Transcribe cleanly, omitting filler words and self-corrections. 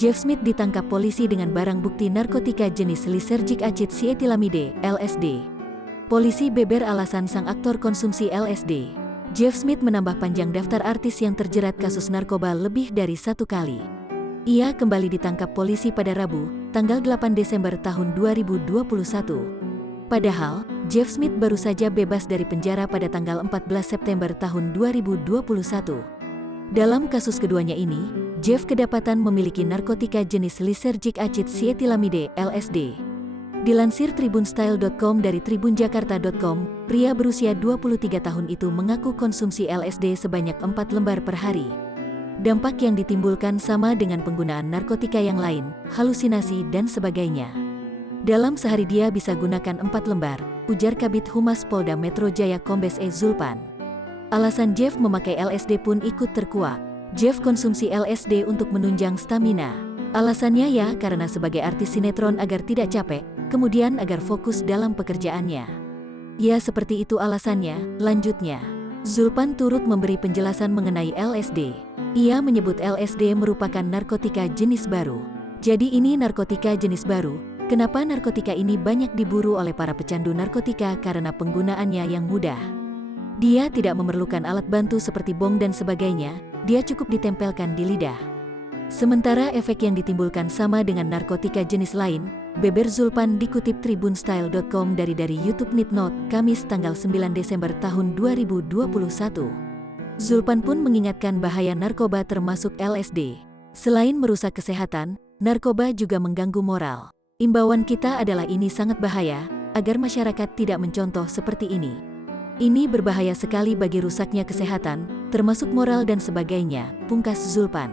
Jeff Smith ditangkap polisi dengan barang bukti narkotika jenis lysergic acid sietilamide, LSD. Polisi beber alasan sang aktor konsumsi LSD. Jeff Smith menambah panjang daftar artis yang terjerat kasus narkoba lebih dari 1 kali. Ia kembali ditangkap polisi pada Rabu, tanggal 8 Desember tahun 2021. Padahal, Jeff Smith baru saja bebas dari penjara pada tanggal 14 September tahun 2021. Dalam kasus keduanya ini, Jeff kedapatan memiliki narkotika jenis lysergic acid sietilamide, LSD. Dilansir tribunstyle.com dari tribunjakarta.com, pria berusia 23 tahun itu mengaku konsumsi LSD sebanyak 4 lembar per hari. Dampak yang ditimbulkan sama dengan penggunaan narkotika yang lain, halusinasi dan sebagainya. Dalam sehari dia bisa gunakan 4 lembar, ujar Kabid Humas Polda Metro Jaya Kombes E. Zulpan. Alasan Jeff memakai LSD pun ikut terkuak. Jeff konsumsi LSD untuk menunjang stamina. Alasannya ya karena sebagai artis sinetron agar tidak capek, kemudian agar fokus dalam pekerjaannya. Ya seperti itu alasannya, lanjutnya. Zulpan turut memberi penjelasan mengenai LSD. Ia menyebut LSD merupakan narkotika jenis baru. Jadi ini narkotika jenis baru, kenapa narkotika ini banyak diburu oleh para pecandu narkotika karena penggunaannya yang mudah. Dia tidak memerlukan alat bantu seperti bong dan sebagainya, dia cukup ditempelkan di lidah. Sementara efek yang ditimbulkan sama dengan narkotika jenis lain, beber Zulpan dikutip tribunstyle.com dari YouTube Nitnot, Kamis tanggal 9 Desember tahun 2021. Zulpan pun mengingatkan bahaya narkoba termasuk LSD. Selain merusak kesehatan, narkoba juga mengganggu moral. Imbauan kita adalah ini sangat bahaya, agar masyarakat tidak mencontoh seperti ini. Ini berbahaya sekali bagi rusaknya kesehatan, termasuk moral dan sebagainya, pungkas Zulpan.